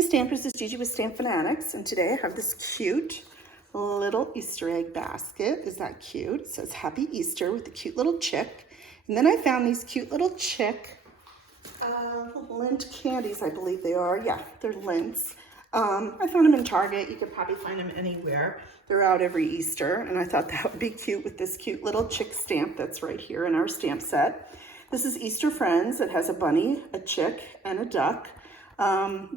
Hi Stampers, it's Gigi with StampFUNatics, and today I have this cute little Easter egg basket. Is that cute? It says Happy Easter with a cute little chick. And then I found these cute little chick lint candies, I believe they are. Yeah, they're lints. I found them in Target. You could probably find them anywhere. They're out every Easter, and I thought that would be cute with this cute little chick stamp that's right here in our stamp set. This is Easter Friends. It has a bunny, a chick, and a duck.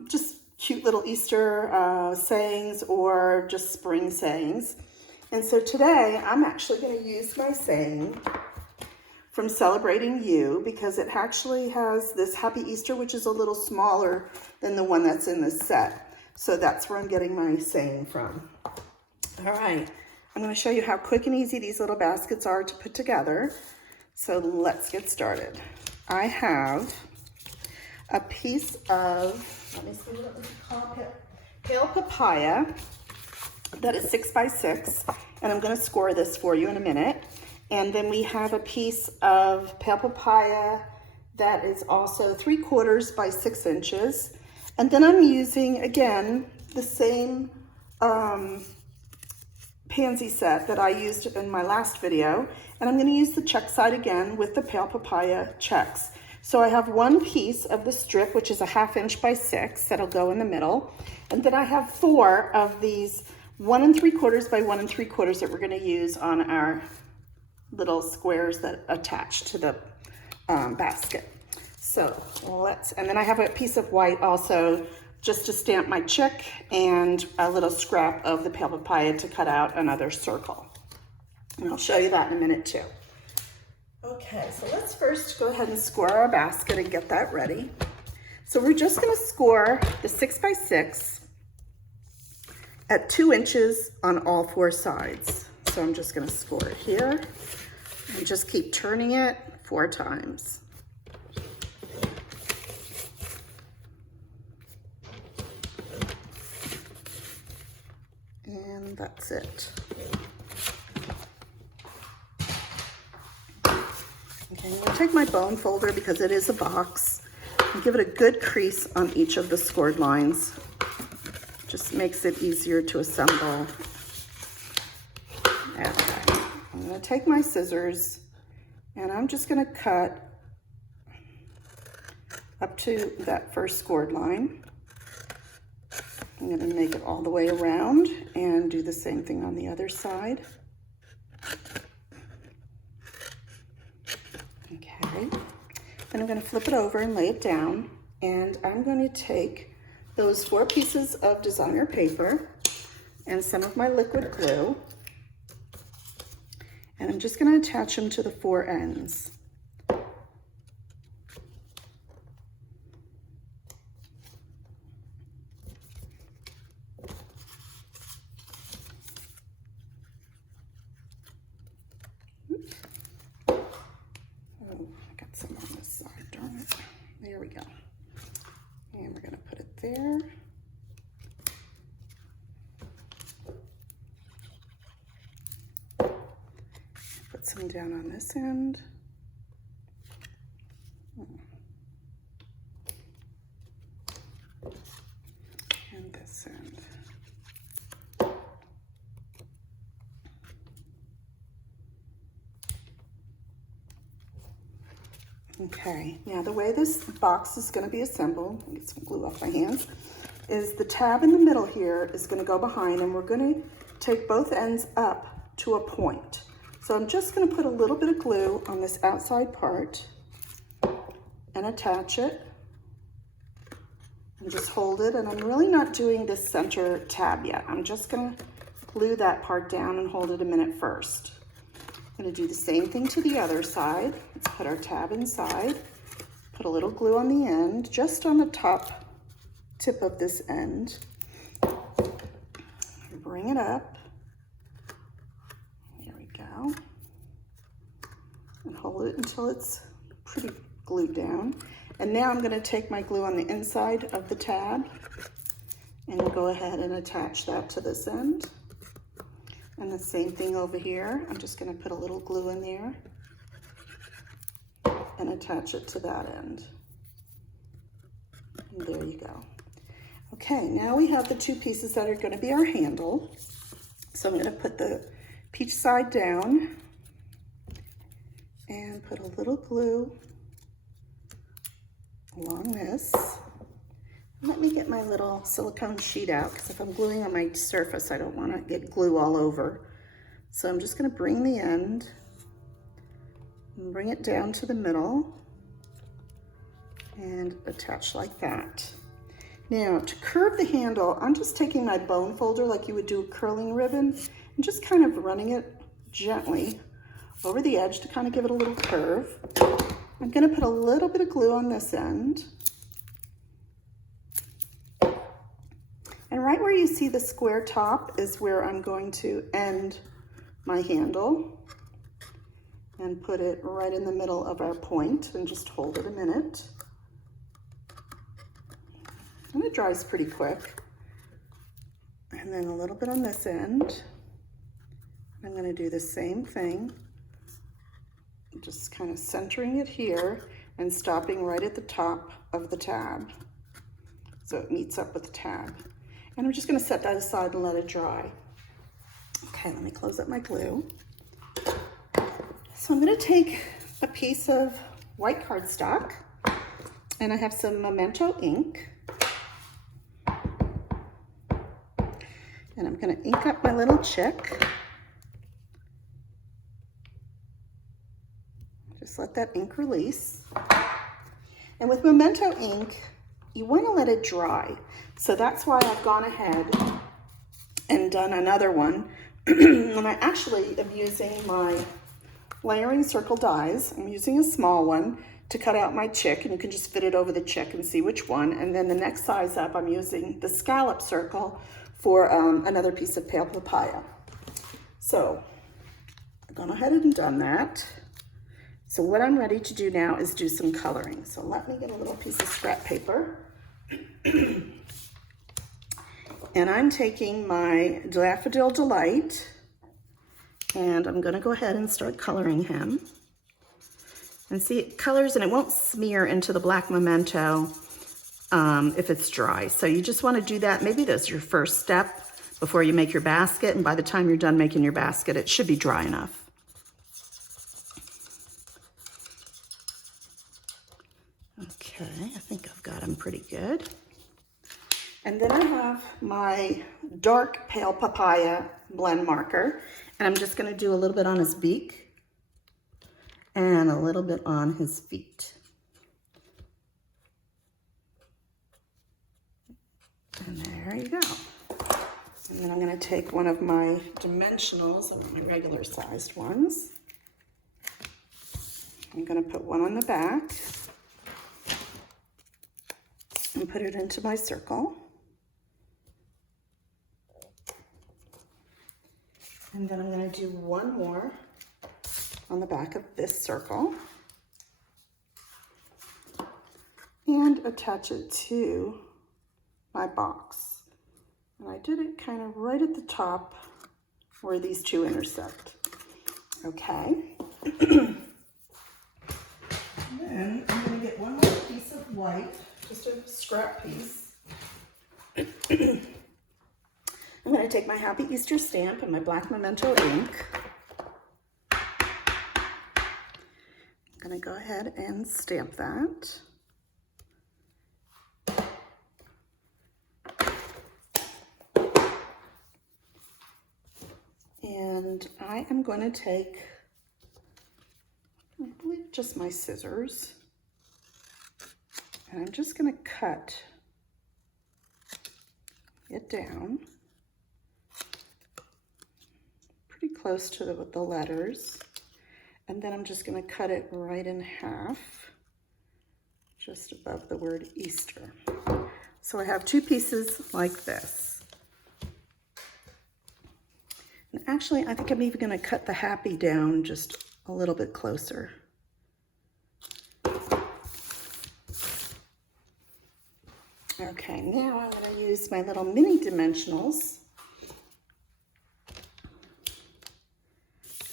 Just cute little Easter sayings or just spring sayings. And so today I'm actually going to use my saying from Celebrating You, because it actually has this Happy Easter, which is a little smaller than the one that's in this set. So that's where I'm getting my saying from. All right, I'm going to show you how quick and easy these little baskets are to put together. So let's get started. I have a piece of, let me see what it's called, pale papaya that is 6 by 6, and I'm going to score this for you in a minute. And then we have a piece of pale papaya that is also 3/4 by 6 inches. And then I'm using, again, the same pansy set that I used in my last video. And I'm going to use the check side again with the pale papaya checks. So I have one piece of the strip, which is a 1/2 inch by 6, that'll go in the middle. And then I have 4 of these 1 3/4 by 1 3/4 that we're going to use on our little squares that attach to the basket. So and then I have a piece of white also just to stamp my chick, and a little scrap of the pale papaya to cut out another circle. And I'll show you that in a minute too. Okay, so let's first go ahead and score our basket and get that ready. So we're just going to score the 6 by 6 at 2 inches on all 4 sides. So I'm just going to score it here and just keep turning it 4 times. And that's it. Okay, I'm going to take my bone folder, because it is a box, and give it a good crease on each of the scored lines. Just makes it easier to assemble. Okay, I'm going to take my scissors, and I'm just going to cut up to that first scored line. I'm going to make it all the way around and do the same thing on the other side. Okay, then I'm going to flip it over and lay it down, and I'm going to take those 4 pieces of designer paper and some of my liquid glue, and I'm just going to attach them to the 4 ends. Some on this side, darn it. There we go. And we're going to put it there. Put some down on this end. And this end. Okay, now the way this box is going to be assembled, get some glue off my hands, is the tab in the middle here is going to go behind, and we're going to take both ends up to a point. So I'm just going to put a little bit of glue on this outside part and attach it and just hold it. And I'm really not doing this center tab yet. I'm just going to glue that part down and hold it a minute first. I'm going to do the same thing to the other side. Let's put our tab inside, put a little glue on the end, just on the top tip of this end. Bring it up. There we go. And hold it until it's pretty glued down. And now I'm going to take my glue on the inside of the tab and we'll go ahead and attach that to this end. And the same thing over here. I'm just going to put a little glue in there and attach it to that end. And there you go. Okay, now we have the two pieces that are going to be our handle. So I'm going to put the peach side down and put a little glue along this. Let me get my little silicone sheet out, because if I'm gluing on my surface, I don't want to get glue all over. So I'm just going to bring the end and bring it down to the middle and attach like that. Now, to curve the handle, I'm just taking my bone folder like you would do a curling ribbon and just kind of running it gently over the edge to kind of give it a little curve. I'm going to put a little bit of glue on this end. And right where you see the square top is where I'm going to end my handle and put it right in the middle of our point and just hold it a minute. And it dries pretty quick. And then a little bit on this end. I'm going to do the same thing, just kind of centering it here and stopping right at the top of the tab so it meets up with the tab. And I'm just going to set that aside and let it dry. Okay, let me close up my glue. So I'm going to take a piece of white cardstock, and I have some Memento ink. And I'm going to ink up my little chick. Just let that ink release. And with Memento ink, you want to let it dry. So that's why I've gone ahead and done another one. And I actually am using my layering circle dies. I'm using a small one to cut out my chick, and you can just fit it over the chick and see which one. And then the next size up, I'm using the scallop circle for another piece of pale papaya. So I've gone ahead and done that. So what I'm ready to do now is do some coloring. So let me get a little piece of scrap paper. And I'm taking my Daffodil Delight, and I'm going to go ahead and start coloring him. And see, it colors and it won't smear into the black Memento if it's dry. So you just want to do that. Maybe that's your first step before you make your basket, and by the time you're done making your basket, it should be dry enough. Okay, I think I've got him pretty good. And then I have my dark pale papaya blend marker, and I'm just going to do a little bit on his beak and a little bit on his feet. And there you go. And then I'm going to take one of my dimensionals, my regular sized ones. I'm going to put one on the back and put it into my circle. And then I'm going to do one more on the back of this circle and attach it to my box. And I did it kind of right at the top where these two intersect. Okay. Then I'm going to get one more piece of white, just a scrap piece. I'm going to take my Happy Easter stamp and my black Memento ink. I'm going to go ahead and stamp that. And I am going to take, I believe, just my scissors. And I'm just going to cut it down pretty close to the letters. And then I'm just going to cut it right in half, just above the word Easter. So I have two pieces like this. And actually, I think I'm even going to cut the happy down just a little bit closer. Okay, now I'm going to use my little mini dimensionals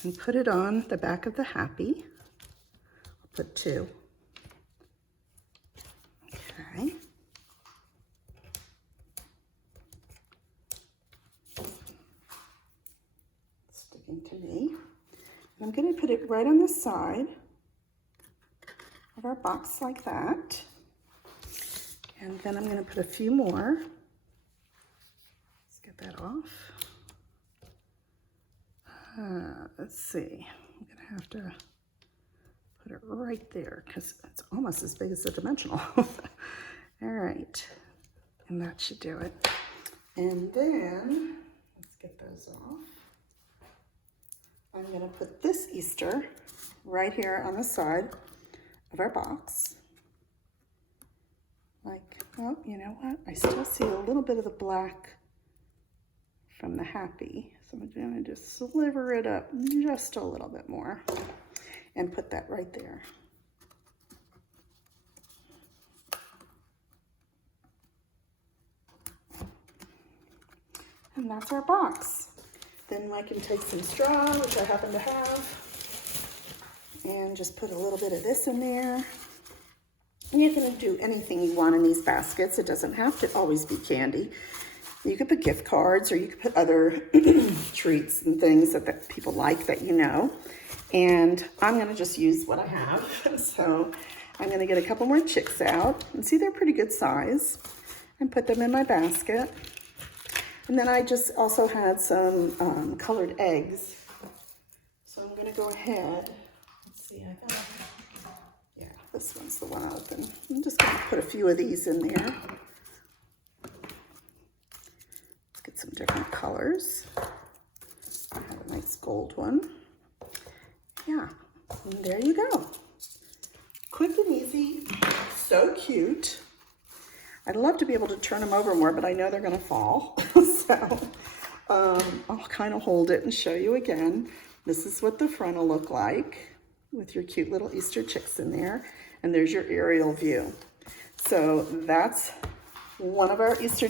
and put it on the back of the happy. I'll put two. Okay. put it right on the side of our box like that. And then I'm going to put a few more. Let's get that off. Let's see. I'm going to have to put it right there because it's almost as big as the dimensional. All right. And that should do it. And then, let's get those off. I'm going to put this Easter right here on the side of our box. Like, oh, you know what? I still see a little bit of the black from the happy. So I'm going to just sliver it up just a little bit more and put that right there. And that's our box. Then I can take some straw, which I happen to have, and just put a little bit of this in there. And you can do anything you want in these baskets. It doesn't have to always be candy. You could put gift cards, or you could put other treats and things that people like that you know. And I'm gonna just use what I have. So I'm gonna get a couple more chicks out, and see they're pretty good size, and put them in my basket. And then I just also had some colored eggs. So I'm gonna go ahead, let's see, I got, yeah, this one's the one I opened. I'm just gonna put a few of these in there. Let's get some different colors. I have a nice gold one. Yeah, and there you go. Quick and easy, so cute. I'd love to be able to turn them over more, but I know they're gonna fall. So I'll kind of hold it and show you again. This is what the front will look like with your cute little Easter chicks in there. And there's your aerial view. So that's one of our Easter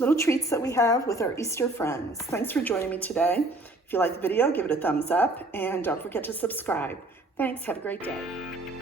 little treats that we have with our Easter friends. Thanks for joining me today. If you like the video, give it a thumbs up and don't forget to subscribe. Thanks, have a great day.